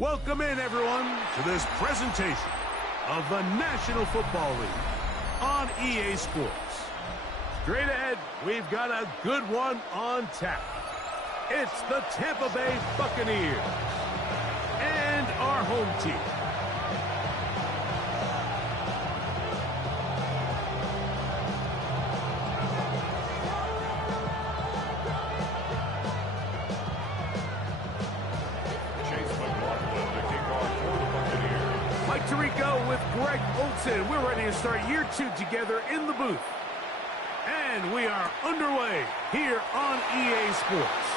Welcome in, everyone, to this presentation of the National Football League on EA Sports. Straight ahead, we've got a good one on tap. It's the Tampa Bay Buccaneers and our home team. With Greg Olson, we're ready to start year 2 together in the booth. And we are underway here on EA Sports.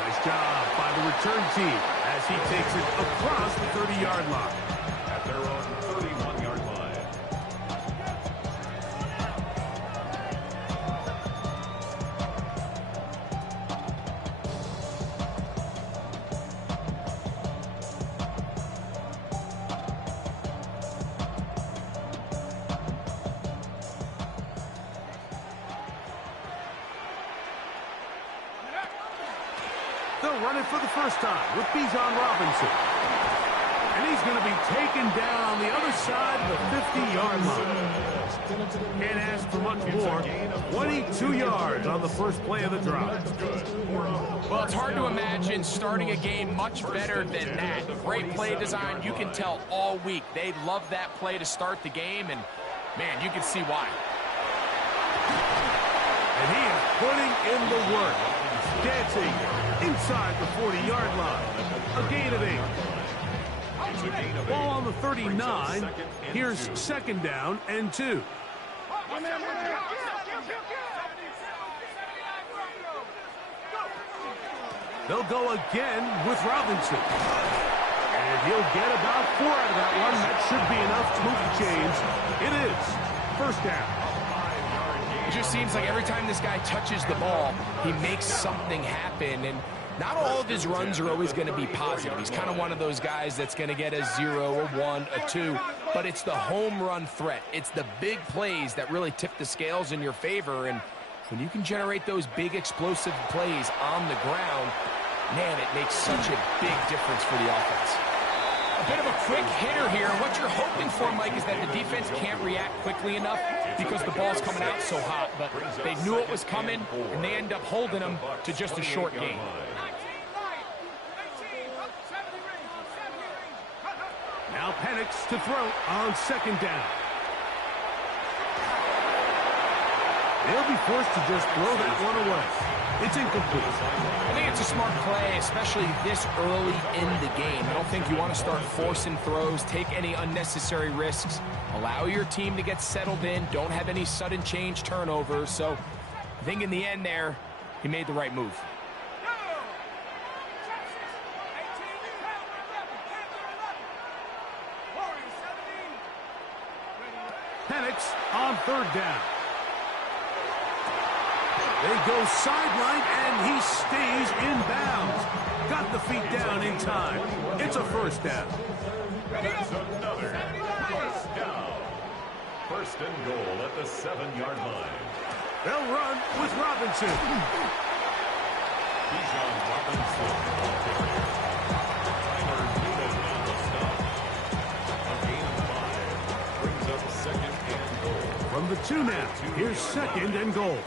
Nice job by the return team as he takes it across the 30-yard line. At their own 31-yard line. They'll run it for the first time with Bijan Robinson. And he's going to be taken down on the other side of the 50-yard line. Can't ask for much more. 22 yards on the first play of the drive. Well, it's hard to imagine starting a game much better than that. Great play design. You can tell all week they love that play to start the game, and, man, you can see why. And he is putting in the work. Dancing inside the 40-yard line. A gain of 8. Ball on the 39. Here's second down and 2. They'll go again with Robinson. And he'll get about 4 out of that one. That should be enough to move the chains. It is first down. It just seems like every time this guy touches the ball, he makes something happen. And not all of his runs are always going to be positive. He's kind of one of those guys that's going to get a 0, a 1, a 2. But it's the home run threat. It's the big plays that really tip the scales in your favor. And when you can generate those big explosive plays on the ground, man, it makes such a big difference for the offense. A bit of a quick hitter here. What you're hoping for, Mike, is that the defense can't react quickly enough because the ball's coming out so hot. But they knew it was coming, and they end up holding them to just a short gain. Now Penix to throw on second down. They'll be forced to just throw that one away. It's incomplete. I think it's a smart play, especially this early in the game. I don't think you want to start forcing throws, take any unnecessary risks, allow your team to get settled in, don't have any sudden change turnovers. So I think in the end there, he made the right move. Penix on third down. They go sideline, and he stays in bounds. Got the feet down in time. It's a first down. That's another first down. First and goal at the 7-yard line. They'll run with Robinson. Bijan Robinson. Tyler Newman on the stop. A gain of 5. Brings up second and goal. From the 2 now, here's second and goal.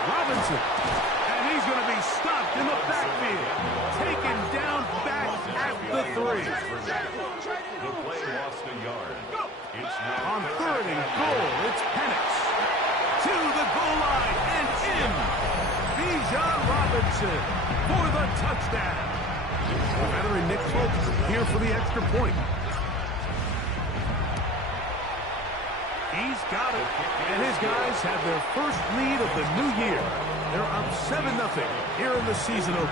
Robinson, and he's going to be stopped in the backfield. Taken down back at the 3. The play lost a yard. It's now on third and goal, it's Penix. To the goal line and in. Bijan Robinson for the touchdown. Veteran Nick Folk here for the extra point. He's got it, and his guys have their first lead of the new year. They're up 7-0 here in the season opener.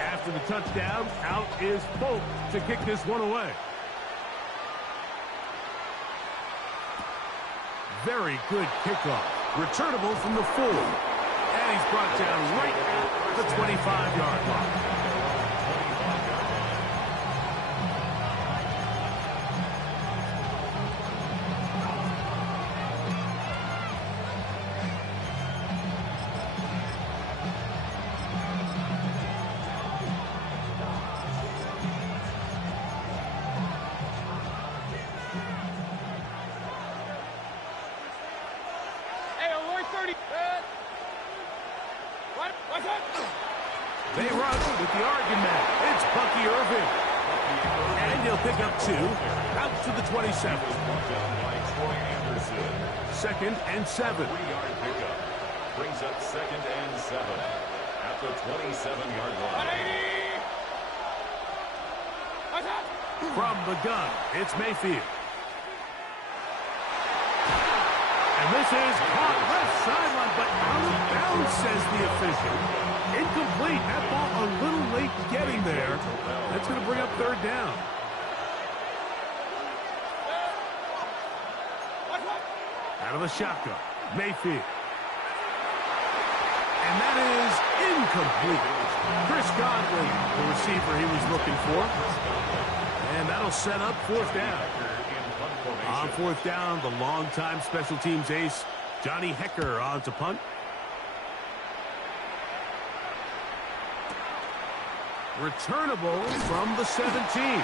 After the touchdown, out is Folk to kick this one away. Very good kickoff. Returnable from the 4. And he's brought down right at the 25-yard line. They rush with the argument. It's Bucky Irving. And he'll pick up 2. Out to the 27. Second and 7. 3-yard pickup. Brings up second and 7 at the 27-yard line. From the gun, it's Mayfield. And this is caught left sideline, but out of bounds, says the official. Incomplete. That ball a little late getting there. That's going to bring up 3rd down. Out of the shotgun, Mayfield. And that is incomplete. Chris Godwin, the receiver he was looking for. And that'll set up 4th down. On 4th down, the longtime special teams ace, Johnny Hecker, on to punt. Returnable from the 17. And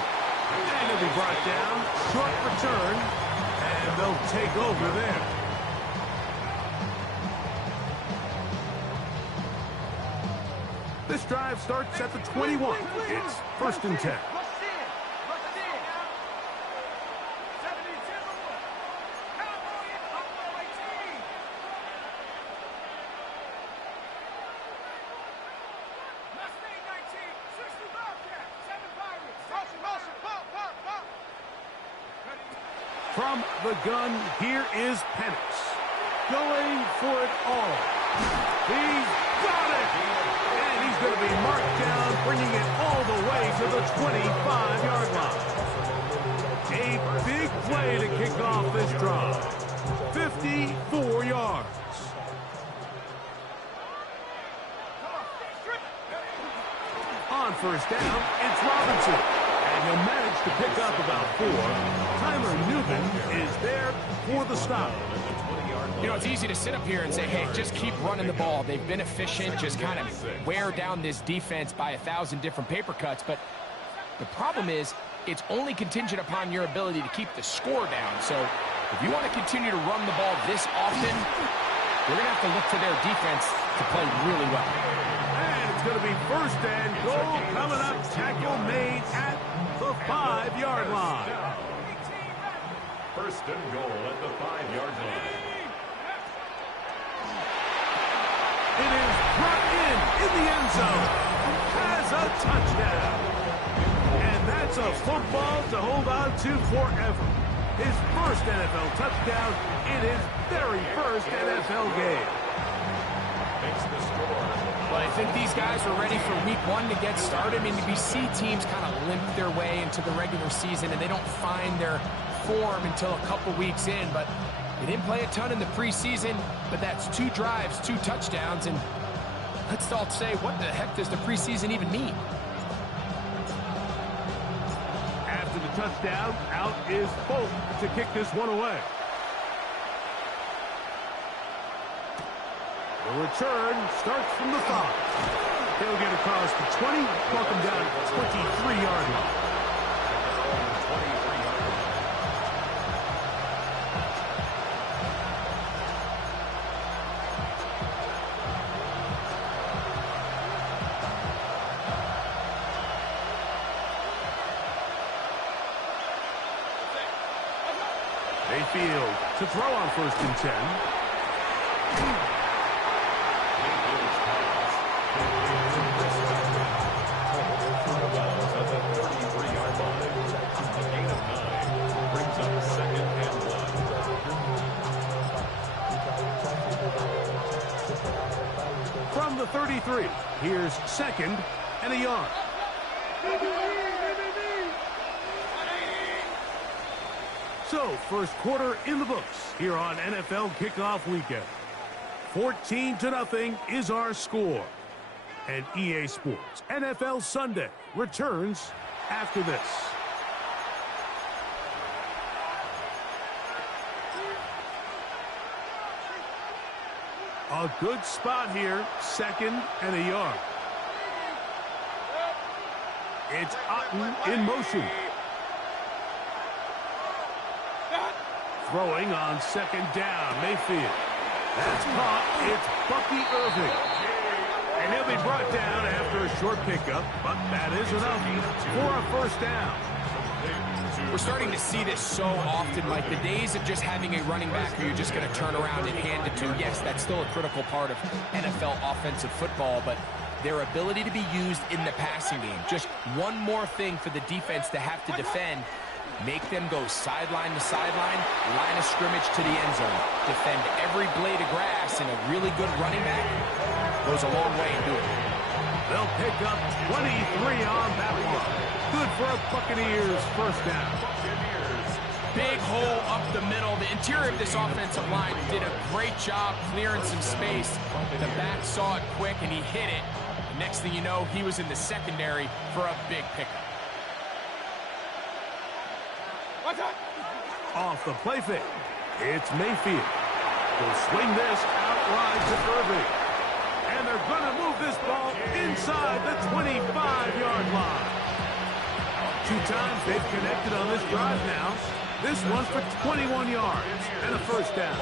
it'll be brought down. Short return. And they'll take over there. This drive starts at the 21. It's 1st and 10. From the gun, here is Penix. Going for it all. He's got it! And he's going to be marked down, bringing it all the way to the 25-yard line. A big play to kick off this drive. 54 yards. On 1st down, it's Robinson. And he'll manage to pick up about 4. Tyler Newman is there for the stop. You know, it's easy to sit up here and say, hey, just keep running the ball. They've been efficient, just kind of wear down this defense by 1,000 different paper cuts. But the problem is, it's only contingent upon your ability to keep the score down. So if you want to continue to run the ball this often, you're going to have to look to their defense to play really well. And it's going to be 1st and goal coming up. Tackle made at the 5-yard line. 1st and goal at the 5-yard line. It is brought in the end zone. Has a touchdown. And that's a football to hold on to forever. His 1st NFL touchdown in his very 1st NFL game. Makes the score. But I think these guys are ready for week 1 to get started. I mean, we see teams kind of limp their way into the regular season, and they don't find their form until a couple weeks in. But they didn't play a ton in the preseason, but that's 2 drives, 2 touchdowns, and let's all say, what the heck does the preseason even mean? After the touchdown, out is Folk to kick this one away. The return starts from the 5. He'll get across the 20, welcome down to the 23-yard line. Mayfield to throw on 1st and 10. From the 33, here's 2nd and a yard. So, 1st quarter in the books here on NFL Kickoff Weekend. 14-0 is our score. And EA Sports NFL Sunday returns after this. A good spot here, 2nd and a yard. It's Otten in motion. Throwing on 2nd down, Mayfield. That's caught. It's Bucky Irving. And he'll be brought down after a short pickup, but that is enough for a first down. We're starting to see this so often, Mike. The days of just having a running back who you're just going to turn around and hand it to, yes, that's still a critical part of NFL offensive football, but their ability to be used in the passing game, just one more thing for the defense to have to defend, make them go sideline to sideline, line of scrimmage to the end zone, defend every blade of grass, and a really good running back goes a long way in doing it. They'll pick up 23 on that one. Good for a Buccaneers first down. Big hole up the middle. The interior of this offensive line did a great job clearing some space. The back saw it quick, and he hit it. The next thing you know, he was in the secondary for a big pickup. Off the play fake, it's Mayfield. He'll swing this out wide to Irving. And they're going to move this ball inside the 25-yard line. 2 times they've connected on this drive now. This one for 21 yards and a first down.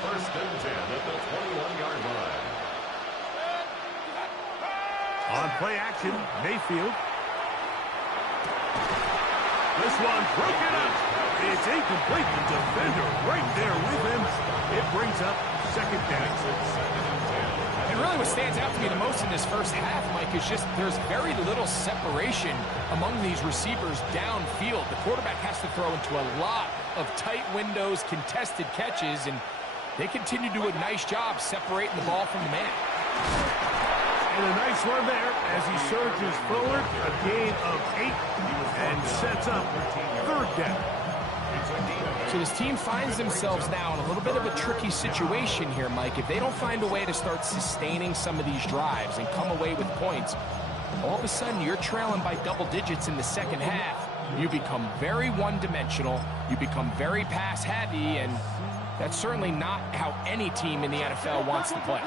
First and 10 at the 21-yard line. On play action, Mayfield. This one broken up. It's incomplete. The defender right there with him. It brings up second down. And really what stands out to me the most in this first half, Mike, is just there's very little separation among these receivers downfield. The quarterback has to throw into a lot of tight windows, contested catches, and they continue to do a nice job separating the ball from the man. And a nice run there as he surges forward, a gain of 8, and sets up third down. So this team finds themselves now in a little bit of a tricky situation here, Mike. If they don't find a way to start sustaining some of these drives and come away with points, all of a sudden you're trailing by double digits in the second half. You become very one-dimensional, you become very pass-heavy, and that's certainly not how any team in the NFL wants to play.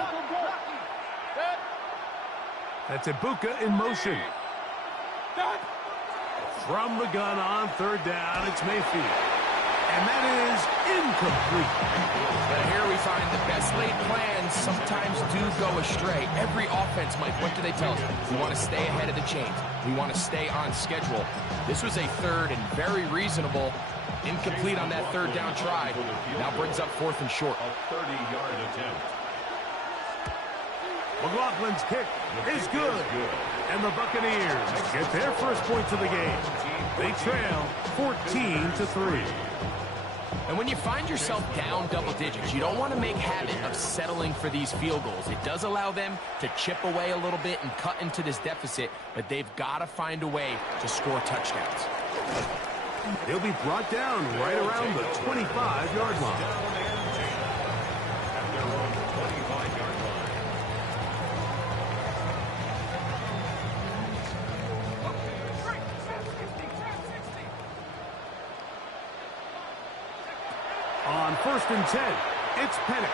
That's Ibuka in motion. From the gun on third down, it's Mayfield. And that is incomplete. But here we find the best laid plans sometimes do go astray. Every offense, Mike, what do they tell us? We want to stay ahead of the chains. We want to stay on schedule. This was a third and very reasonable. Incomplete on that third down try. Now brings up fourth and short. A 30-yard attempt. McLaughlin's kick is good. And the Buccaneers get their first points of the game. They trail 14-3. And when you find yourself down double digits, you don't want to make habit of settling for these field goals. It does allow them to chip away a little bit and cut into this deficit, but they've got to find a way to score touchdowns. They'll be brought down right around the 25-yard line. On first and 10, it's Penix.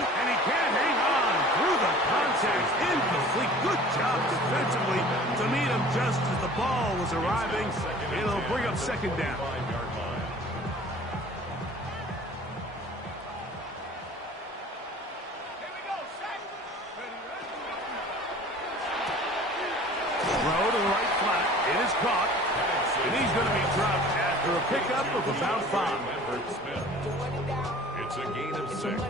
And he can't hang on through the contact. Incomplete. Good job defensively to meet him just as the ball was arriving. It'll bring up second down. Throw to the right flat. It is caught. And he's going to be dropped after a pickup of about 5. It's a gain of 6.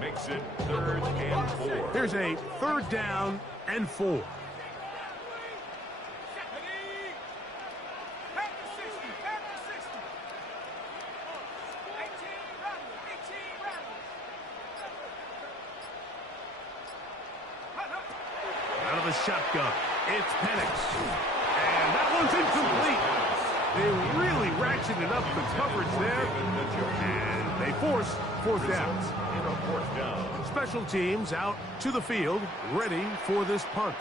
Makes it 3rd and 4. Here's a third down and 4. Out of the shotgun, it's Penix. And that one's incomplete. They really ratcheted up the coverage there. And they force fourth down. Special teams out to the field, ready for this punt.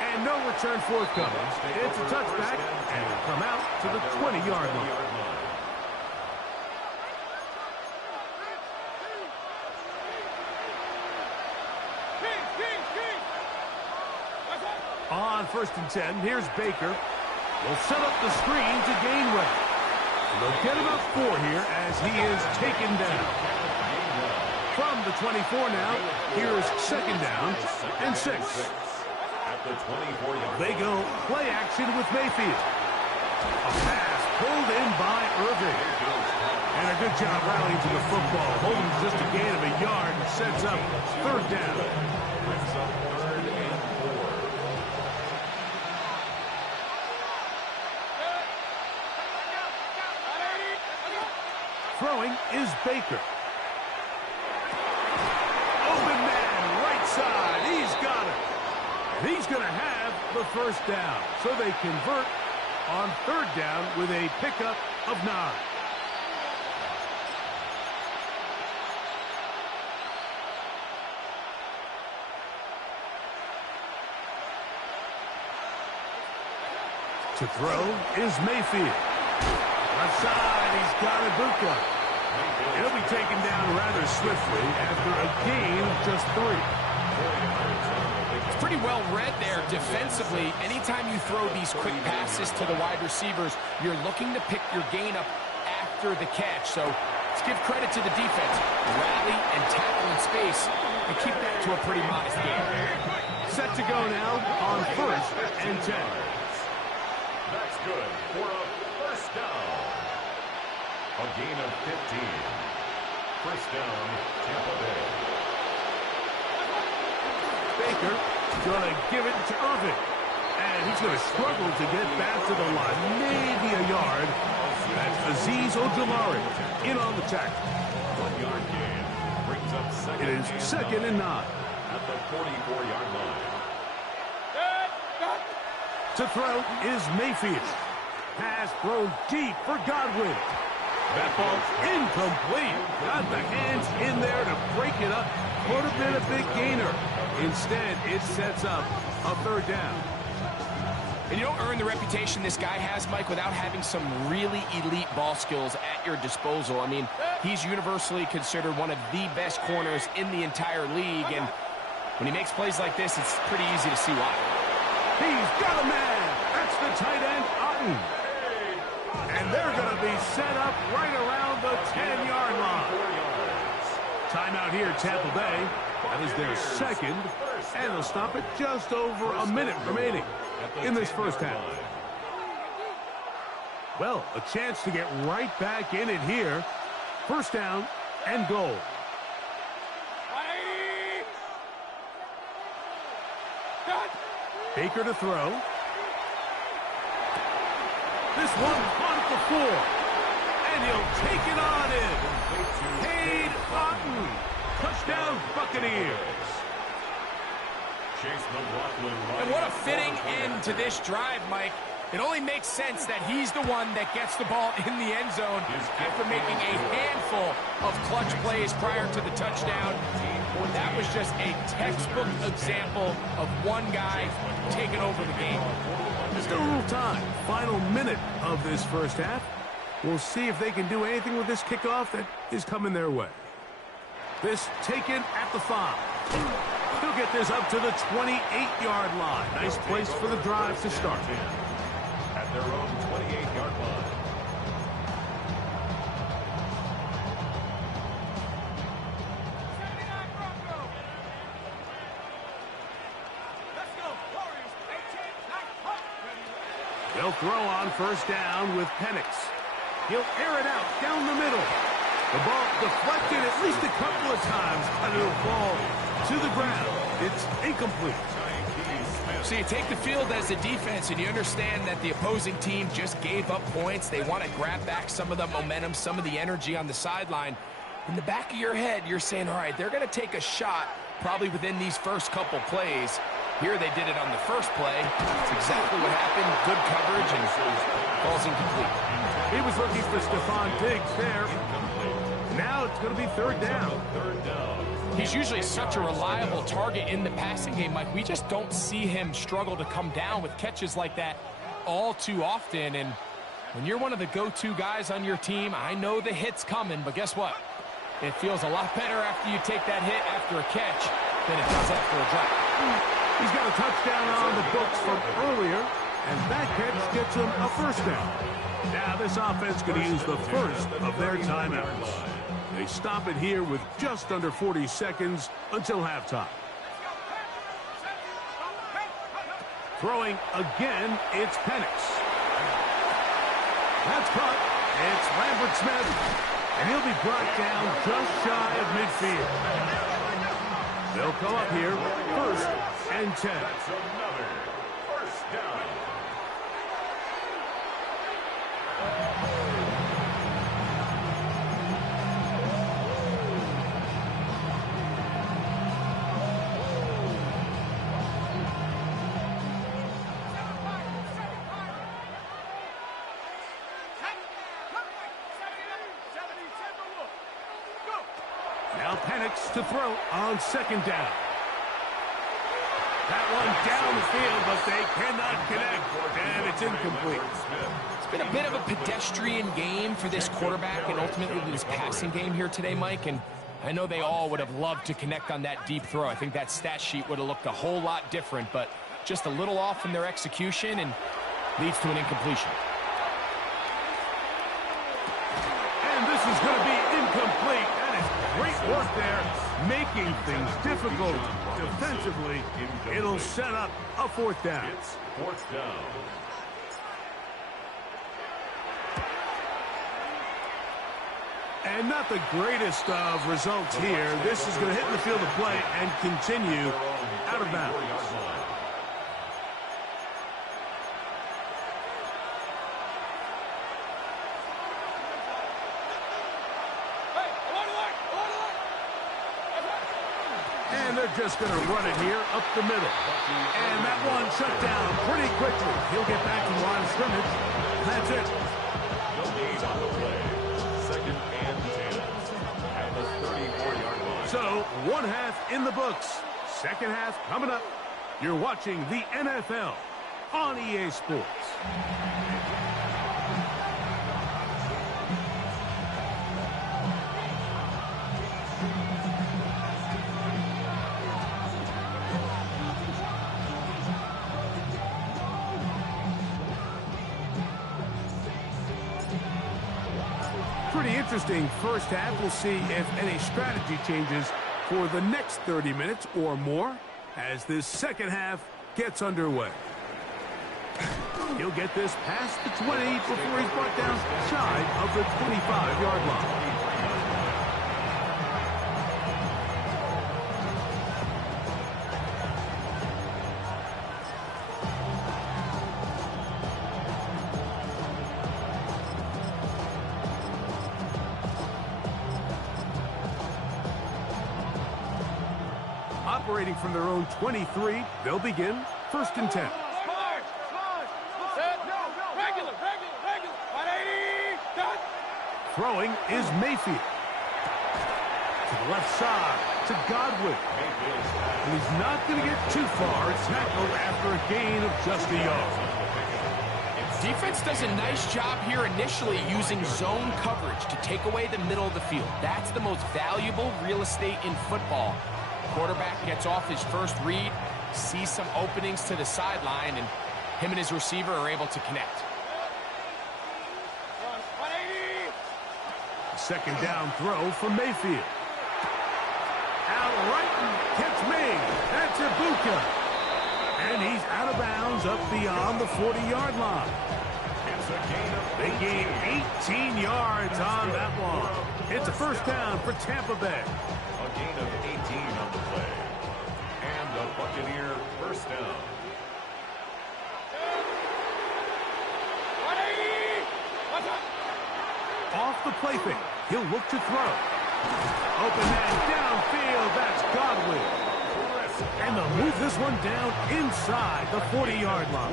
And no return forthcoming. It's a touchback, and it'll come out to the 20-yard line. On first and 10, here's Baker. will set up the screen to gain weight. They'll get about 4 here as he is taken down. From the 24 now, here's second down and 6. They go play action with Mayfield. A pass pulled in by Irving. And a good job rallying to the football. Holding just a gain of a yard and sets up third down. Brings up 3rd and 4. Throwing is Baker. Open man, right side. He's got it. And he's going to have the first down. So they convert on third down with a pickup of 9. To throw is Mayfield. Left side, he's got a bucs. He'll be taken down rather swiftly after a gain of just 3. It's pretty well read there defensively. Anytime you throw these quick passes to the wide receivers, you're looking to pick your gain up after the catch. So let's give credit to the defense. Rally and tackle in space and keep that to a pretty modest gain. Set to go now on 1st and 10. That's good for a first down. A gain of 15. First down, Tampa Bay. Baker going to give it to Irving. And he's going to struggle to get back to the line. Maybe a yard. That's Azeez Ojulari in on the tackle. 1-yard gain. Brings up second. It is second and 9. At the 44-yard line. To throw is Mayfield. Pass thrown deep for Godwin. That ball's incomplete. Got the hands in there to break it up. Would have been a big gainer. Instead, it sets up a third down. And you don't earn the reputation this guy has, Mike, without having some really elite ball skills at your disposal. I mean, he's universally considered one of the best corners in the entire league. And when he makes plays like this, it's pretty easy to see why. He's got a man. That's the tight end, Otten. And they're going to be set up right around the 10-yard line. Timeout here, Tampa Bay. That is their second, and they'll stop it just over a minute remaining in this first half. Well, a chance to get right back in it here. First down and goal. Baker to throw. This one caught the floor. And he'll take it on in. Cade Otten. Touchdown, Buccaneers. And what a fitting end to this drive, Mike. It only makes sense that he's the one that gets the ball in the end zone after making a handful of clutch plays prior to the touchdown. That was just a textbook example of one guy taking over the game. Still a little time. Final minute of this first half. We'll see if they can do anything with this kickoff that is coming their way. This taken at the 5. He'll get this up to the 28-yard line. Nice place for the drive to start. At their own 28-yard line. They'll throw on first down with Penix. He'll air it out down the middle. The ball deflected at least a couple of times, and it'll fall to the ground. It's incomplete. So you take the field as a defense, and you understand that the opposing team just gave up points. They want to grab back some of the momentum, some of the energy on the sideline. In the back of your head, you're saying, all right, they're going to take a shot probably within these first couple plays. Here they did it on the first play. That's exactly what happened. Good coverage, and falls incomplete. He was looking for Stephon Diggs there. Now it's going to be third down. He's usually such a reliable target in the passing game, Mike. We just don't see him struggle to come down with catches like that all too often. And when you're one of the go-to guys on your team, I know the hit's coming, but guess what? It feels a lot better after you take that hit after a catch than it does after a drop. He's got a touchdown on the books from earlier. And that catch gets them a first down. Now this offense going to use the first of their timeouts. They stop it here with just under 40 seconds until halftime. Throwing again, it's Penix. That's caught. It's Lambert Smith, and he'll be brought down just shy of midfield. They'll come up here, 1st and 10. That's another first down. Now Penix to throw on 2nd down. That one down the field, but they cannot connect, and it's incomplete. It's been a bit of a pedestrian game for this quarterback and ultimately this passing game here today, Mike, and I know they all would have loved to connect on that deep throw. I think that stat sheet would have looked a whole lot different, but just a little off in their execution and leads to an incompletion. And this is going to be incomplete. That is great work there, making things difficult defensively. It'll set up a 4th down. It's 4th down. And not the greatest of results here. This is going to hit the field of play and continue out of bounds. And they're just going to run it here up the middle. And that one shut down pretty quickly. He'll get back to the line of scrimmage. That's it. No gain on the play. 2nd and 10 at the 34-yard line. So, 1 half in the books. 2nd half coming up. You're watching the NFL on EA Sports. Pretty interesting first half. We'll see if any strategy changes for the next 30 minutes or more as this 2nd half gets underway. He'll get this past the 20 before he's brought down shy of the 25-yard line. Operating from their own 23, they'll begin 1st and 10. Throwing is Mayfield. To the left side, to Godwin. And he's not going to get too far. It's tackled after a gain of just a yard. Defense does a nice job here initially using zone coverage to take away the middle of the field. That's the most valuable real estate in football. Quarterback gets off his first read, sees some openings to the sideline, and him and his receiver are able to connect. 2nd down throw for Mayfield. Out right and catch me. That's Ibuka. And he's out of bounds up beyond the 40-yard line. They gain 18 yards on that one. It's a 1st down for Tampa Bay. A gain of 18 on the play. And the Buccaneer 1st down. Off the play fake. He'll look to throw. Open man downfield. That's Godwin. And they'll move this one down inside the 40-yard line.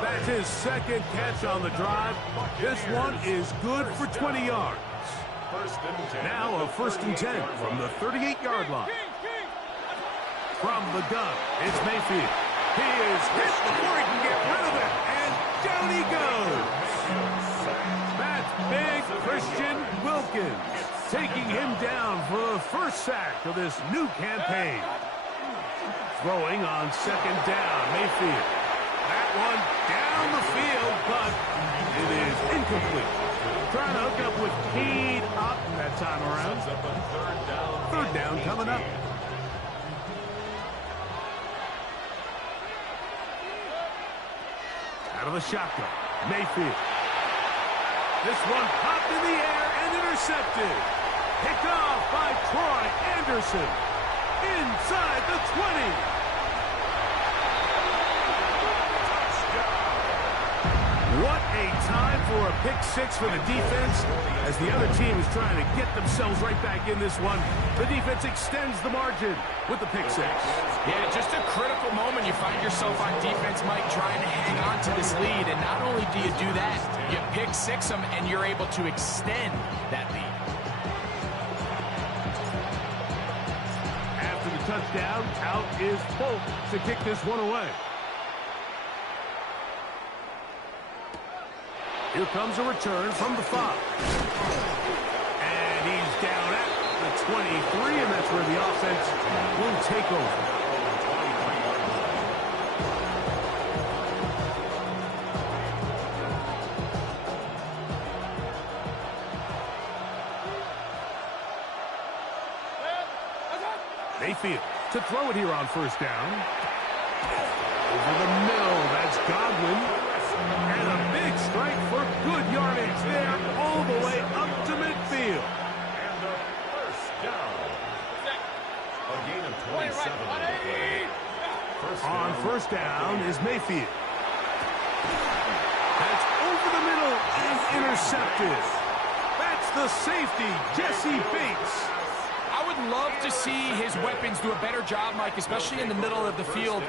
That's his 2nd catch on the drive. This one is good for 20 yards. Now a 1st and 10 from the 38-yard line. From the gun, it's Mayfield. He is hit before he can get rid of it. And down he goes. That's big Christian Wilkins, taking him down for the 1st sack of this new campaign. Throwing on 2nd down, Mayfield. That one down the field, but it is incomplete. Trying to hook up with Keed up that time around. Third down coming up. Out of the shotgun, Mayfield. This one popped in the air and intercepted. Picked off by Troy Anderson. Inside the 20. What a time for a pick six for the defense as the other team is trying to get themselves right back in this one. The defense extends the margin with the pick six. Yeah, just a critical moment. You find yourself on defense, Mike, trying to hang on to this lead. And not only do you do that, you pick six them and you're able to extend that lead. After the touchdown, out is Polk to kick this one away. Here comes a return from the 5. And he's down at the 23, and that's where the offense will take over. Mayfield to throw it here on first down. Over the middle, that's Godwin. And a big strike for good yardage there all the way up to midfield. And the first down. A gain of 27 on the play. On first down is Mayfield. That's over the middle and intercepted. That's the safety, Jesse Bates. I would love to see his weapons do a better job, Mike, especially in the middle of the field,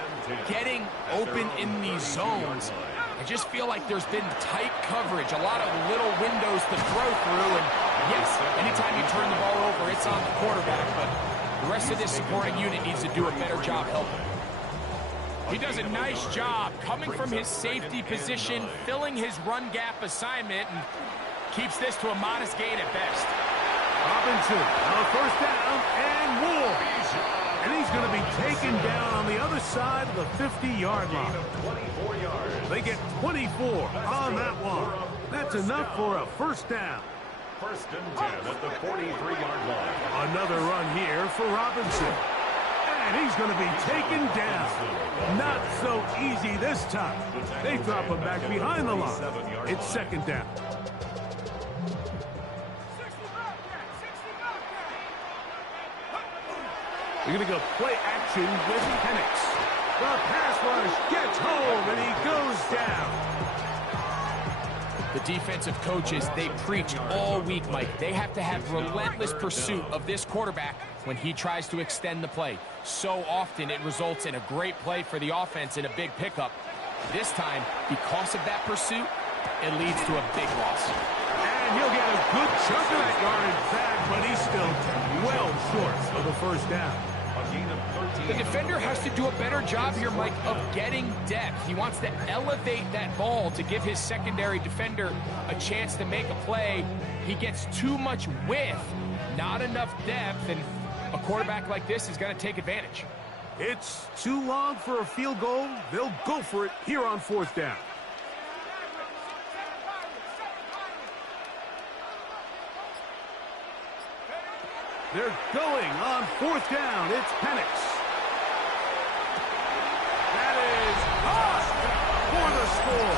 getting open in these zones. I just feel like there's been tight coverage, a lot of little windows to throw through, and yes, anytime you turn the ball over, it's on the quarterback, but the rest of this supporting unit needs to do a better job helping. He does a nice job coming from his safety position, filling his run gap assignment, and keeps this to a modest gain at best. Robinson on first down and more. And he's going to be taken down on the other side of the 50-yard line. 24 yards. They get 24 on that one. That's enough for a first down. First and 10 at the 43-yard line. Another run here for Robinson. And he's going to be taken down. Not so easy this time. They drop him back behind the line. It's second down. We're going to go play action with Penix. The pass rush gets home, and he goes down. The defensive coaches, they preach all week, Mike. They have to have relentless pursuit of this quarterback when he tries to extend the play. So often it results in a great play for the offense and a big pickup. This time, because of that pursuit, it leads to a big loss. And he'll get a good chunk of that yardage back, but he's still well short of the first down. The defender has to do a better job here, Mike, of getting depth. He wants to elevate that ball to give his secondary defender a chance to make a play. He gets too much width, not enough depth, and a quarterback like this is going to take advantage. It's too long for a field goal. They'll go for it here on fourth down. They're going on fourth down. It's Penix. That is hot for the score.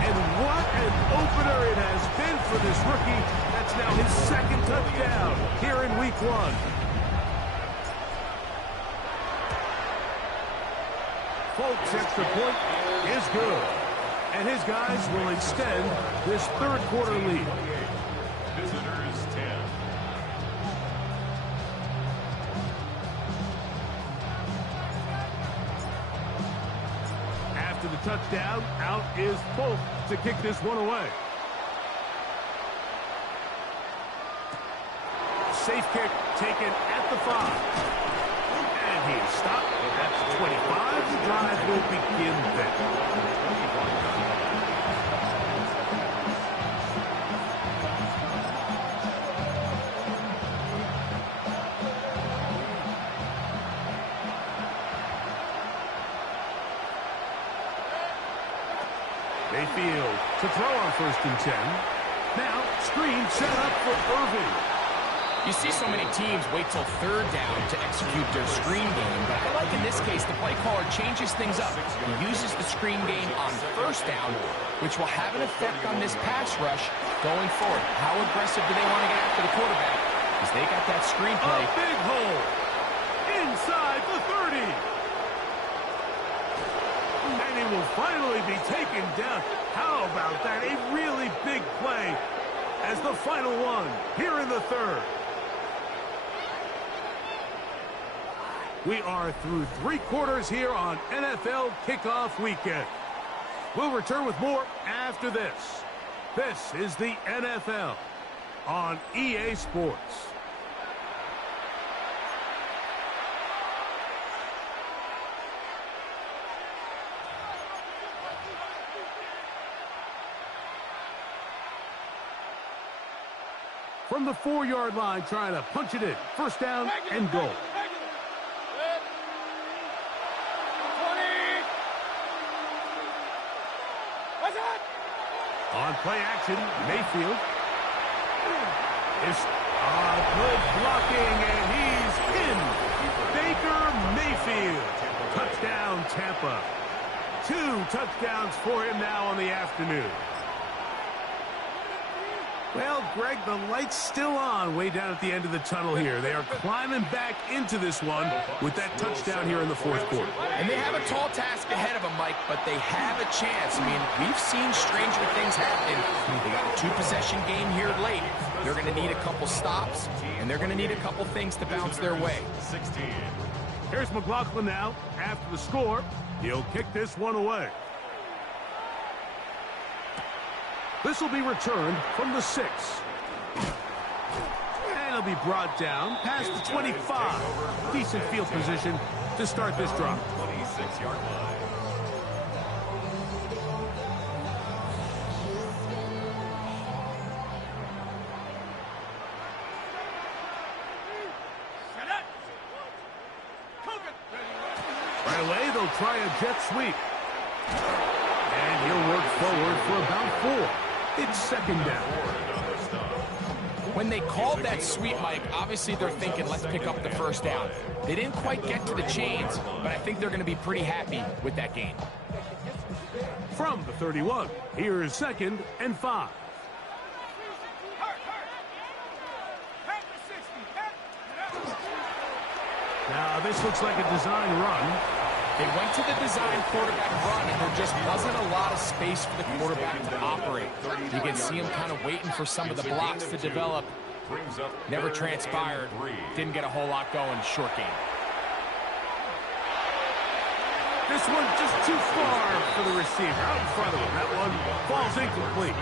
And what an opener it has been for this rookie. That's now his second touchdown here in week 1. Folks, extra point is good. And his guys will extend this third quarter lead. Visitors 10. After the touchdown, out is Polk to kick this one away. Safe kick taken at the 5. And he is stopped at the 25. The drive will begin there. Mayfield to throw on 1st and 10. Now, screen set up for Irving. You see so many teams wait till 3rd down to execute their screen game, but I like in this case the play caller changes things up. He uses the screen game on 1st down, which will have an effect on this pass rush going forward. How aggressive do they want to get after the quarterback? Because they got that screen play. A big hole inside the 30. And he will finally be taken down. How about that? A really big play as the final one here in the 3rd. We are through 3 quarters here on NFL Kickoff Weekend. We'll return with more after this. This is the NFL on EA Sports. From the 4-yard line, trying to punch it in. 1st down and goal. On play action, Mayfield. It's good blocking, and he's in. Baker Mayfield. Touchdown, Tampa. 2 touchdowns for him now on the afternoon. Well, Greg, the light's still on way down at the end of the tunnel here. They are climbing back into this one with that touchdown here in the 4th quarter. And they have a tall task ahead of them, Mike, but they have a chance. I mean, we've seen stranger things happen. They got a 2-possession game here late. They're going to need a couple stops, and they're going to need a couple things to bounce their way. Here's McLaughlin now. After the score, he'll kick this one away. This will be returned from the 6. And it'll be brought down past the 25. Decent field position to start this drive. 26-yard line. Right away, they'll try a jet sweep. And he'll work forward for about 4. It's 2nd down. When they called that sweep, Mike, obviously they're thinking, let's pick up the 1st down. They didn't quite get to the chains, but I think they're going to be pretty happy with that gain. From the 31, here's 2nd and 5. Now, this looks like a design run. They went to the design quarterback run, and there just wasn't a lot of space for the quarterback to operate. You can see him kind of waiting for some of the blocks to develop. Never transpired. Didn't get a whole lot going. Short game. This one just too far for the receiver. Out in front of him. That one falls incomplete.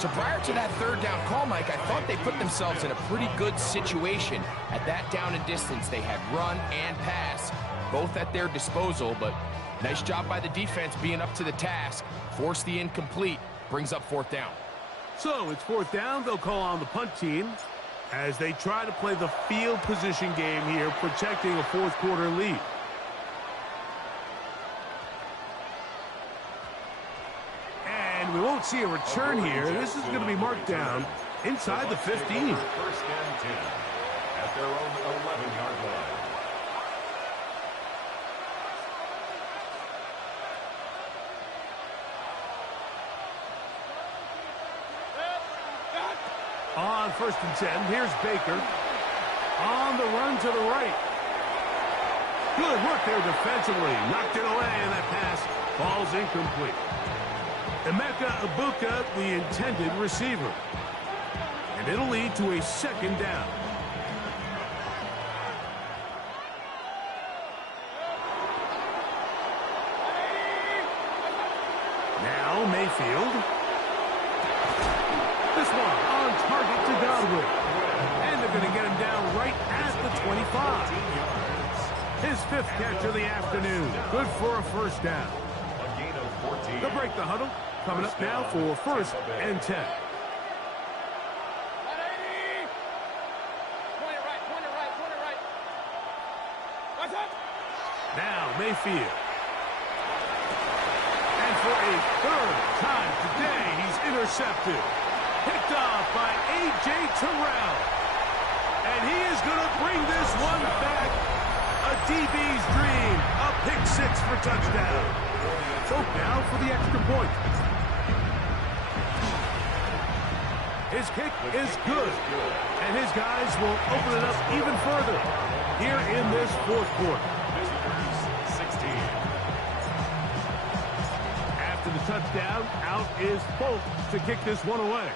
So prior to that 3rd down call, Mike, I thought they put themselves in a pretty good situation. At that down and distance, they had run and pass, both at their disposal, but nice job by the defense being up to the task. Force the incomplete, brings up 4th down. So it's 4th down. They'll call on the punt team as they try to play the field position game here, protecting a 4th quarter lead. And we won't see a return here. This is going to be marked down inside the 15. 1st and 10 at their own 11-yard line. On 1st and 10, here's Baker. On the run to the right. Good work there defensively. Knocked it away, and that pass falls incomplete. Emeka Ibuka, the intended receiver. And it'll lead to a 2nd down. Now Mayfield. This one on target to Godwin. And they're going to get him down right at the 25. His 5th catch of the afternoon. Good for a 1st down. They'll break the huddle. Coming up now for 1st and 10. Now Mayfield. And for a third time today, he's intercepted. Picked off by A.J. Terrell. And he is going to bring this one back. A DB's dream. A pick six for touchdown. Folk now for the extra point. His kick is good. And his guys will open it up even further here in this fourth quarter. Visitors 16. After the touchdown, out is Folk to kick this one away.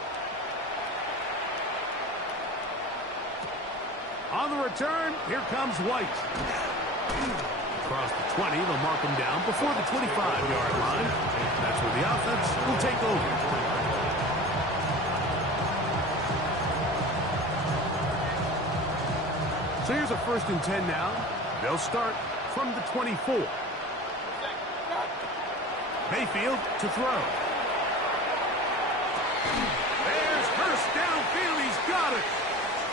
On the return, here comes White. Across the 20, they'll mark him down before the 25-yard line. That's where the offense will take over. So here's a 1st and 10 now. They'll start from the 24. Mayfield to throw. There's Hurst downfield. He's got it.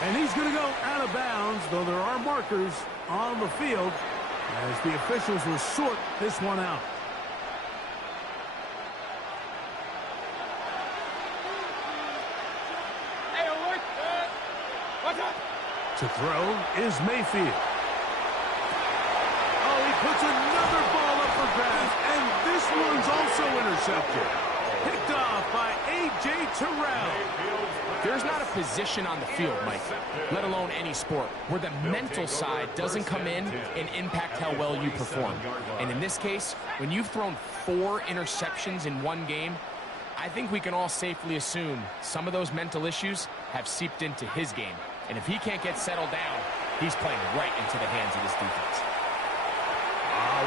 And he's going to go out of bounds, though there are markers on the field as the officials will sort this one out. To throw is Mayfield. Oh, he puts another ball up for grabs, and this one's also intercepted. Picked off by A.J. Terrell. There's not a position on the field, Mike, let alone any sport, where the mental side doesn't come in and impact how well you perform. And in this case, when you've thrown 4 interceptions in one game, I think we can all safely assume some of those mental issues have seeped into his game. And if he can't get settled down, he's playing right into the hands of this defense.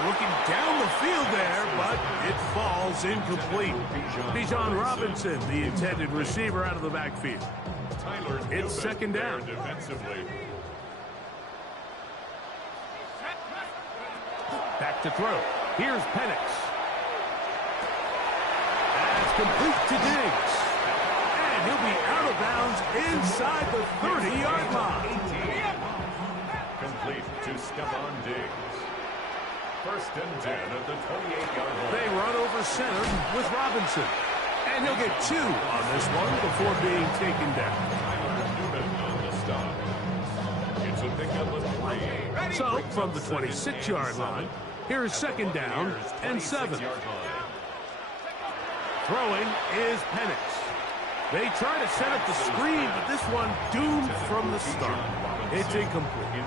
Looking down the field there, but it falls incomplete. Bijan Robinson, the intended receiver, out of the backfield. It's 2nd down. Back to throw. Here's Penix. That's complete to Diggs. And he'll be out of bounds inside the 30-yard line. Complete to Stephon Diggs. 1st and 10 at the 28-yard line. They run over center with Robinson. And he'll get 2 on this one before being taken down. On the stop. It's a pickup of 3. So, from the 26-yard line, here's 2nd down and 7. Throwing is Penix. They try to set up the screen, but this one doomed from the start. It's incomplete.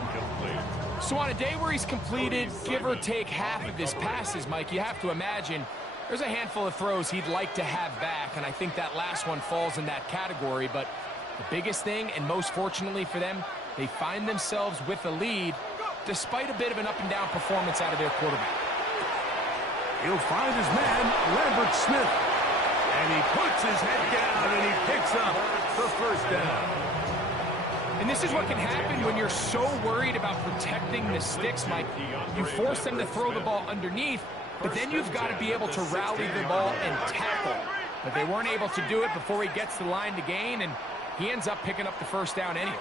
So on a day where he's completed, give or take half of his passes, Mike, you have to imagine there's a handful of throws he'd like to have back, and I think that last one falls in that category. But the biggest thing, and most fortunately for them, they find themselves with a lead despite a bit of an up-and-down performance out of their quarterback. He'll find his man, Lambert Smith. And he puts his head down, and he picks up the 1st down. And this is what can happen when you're so worried about protecting the sticks, Mike. You force them to throw the ball underneath, but then you've got to be able to rally the ball and tackle. But they weren't able to do it before he gets the line to gain, and he ends up picking up the 1st down anyway.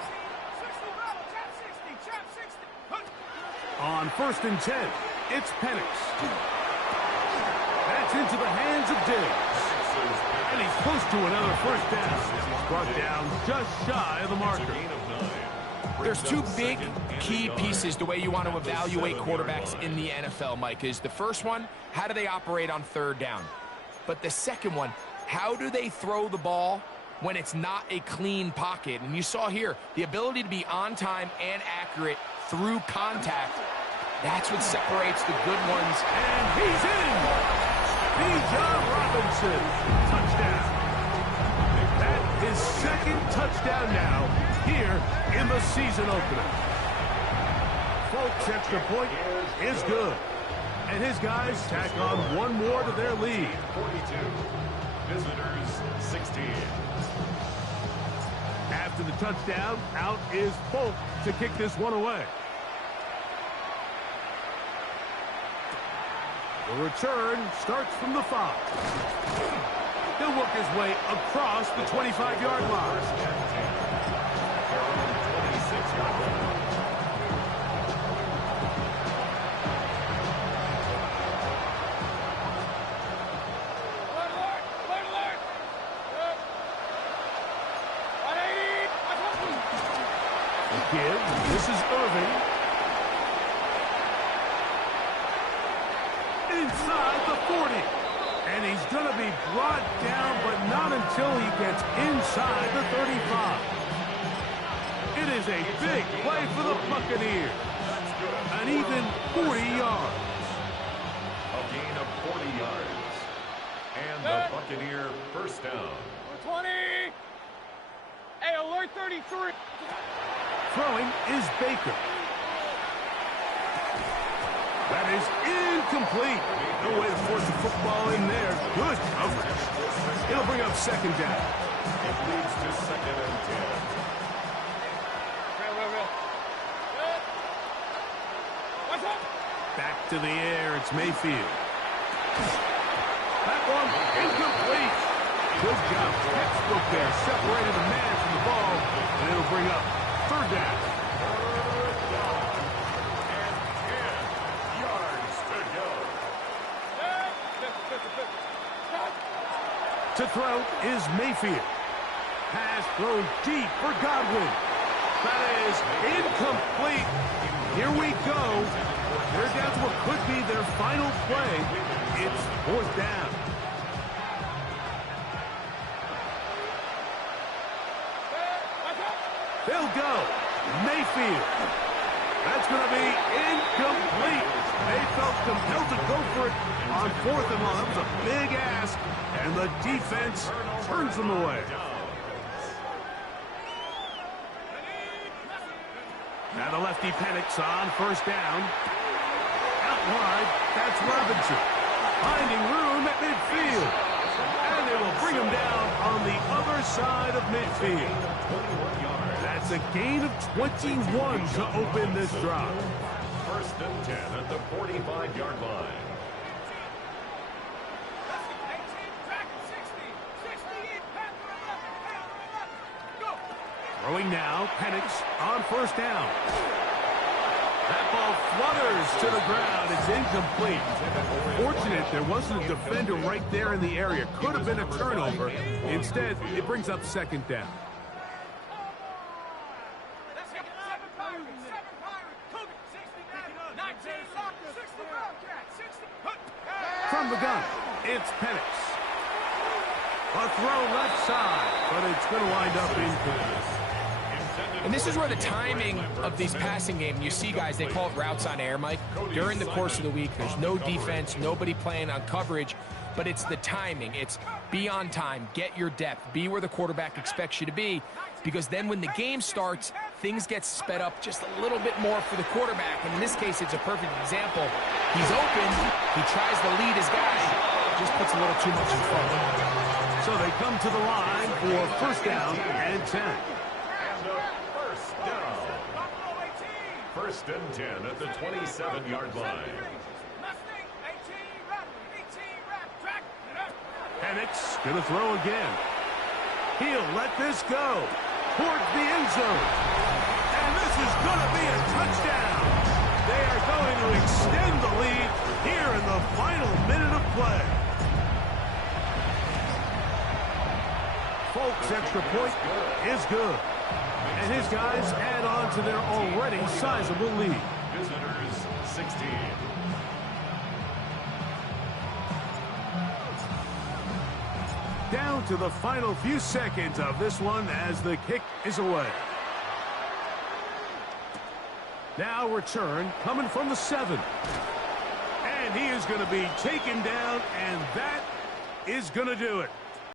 On 1st and 10, it's Penix. That's into the hands of Diggs. And he's close to another 1st down. Brought down just shy of the marker. There's 2 big key pieces the way you want to evaluate quarterbacks in the NFL, Mike. Is the first one, how do they operate on 3rd down? But the second one, how do they throw the ball when it's not a clean pocket? And you saw here, the ability to be on time and accurate through contact. That's what separates the good ones. And he's in! Bijan Robinson, touchdown. That is 2nd touchdown now here in the season opener. Folks' extra point is good. And his guys tack on 1 more to their lead. 42. Visitors 16. After the touchdown, out is Folk to kick this one away. The return starts from the 5. He'll work his way across the 25-yard line. Give. This is Irving. Inside the 40. And he's going to be brought down, but not until he gets inside the 35. It is a big play for the Buccaneers. An even 40 yards. A gain of 40 yards. And the Buccaneer first down. 20. Hey, alert 33. Throwing is Baker. That is incomplete. No way to force the football in there. Good coverage. It'll bring up second down. It leads to second and 10. Back to the air. It's Mayfield. That one incomplete. Good job. Textbook there. Separated the man from the ball. And it'll bring up third down. To throw is Mayfield. Pass thrown deep for Godwin. That is incomplete. Here we go. They're down to what could be their final play. It's fourth down. They'll go. Mayfield. That's going to be incomplete. They felt compelled to go for it on fourth and long. That was a big ask, and the defense turns them away. Now the lefty panics on first down. Out wide, that's Robinson. Finding room at midfield. And they will bring him down on the other side of midfield. That's a gain of 21 to open this drive. First and 10 at the 45-yard line. Throwing now, Penix on first down. That ball flutters to the ground. It's incomplete. Fortunate there wasn't a defender right there in the area. Could have been a turnover. Instead, it brings up second down. From the gun, it's Penix. A throw left side, but it's going to wind up incomplete. And this is where the timing of these passing games, you see guys, they call it routes on air, Mike. During the course of the week, there's no defense, nobody playing on coverage, but it's the timing. It's be on time, get your depth, be where the quarterback expects you to be, because then when the game starts, things get sped up just a little bit more for the quarterback. And in this case, it's a perfect example. He's open, he tries to lead his guy, just puts a little too much in front. So they come to the line for first down and 10. First and 10 at the 27-yard line. Penix going to throw again. He'll let this go towards the end zone. And this is going to be a touchdown. They are going to extend the lead here in the final minute of play. Folks, extra point is good. And his guys add on to their already sizable lead. Visitors 16. Down to the final few seconds of this one as the kick is away. Now return coming from the 7. And he is going to be taken down, and that is going to do it.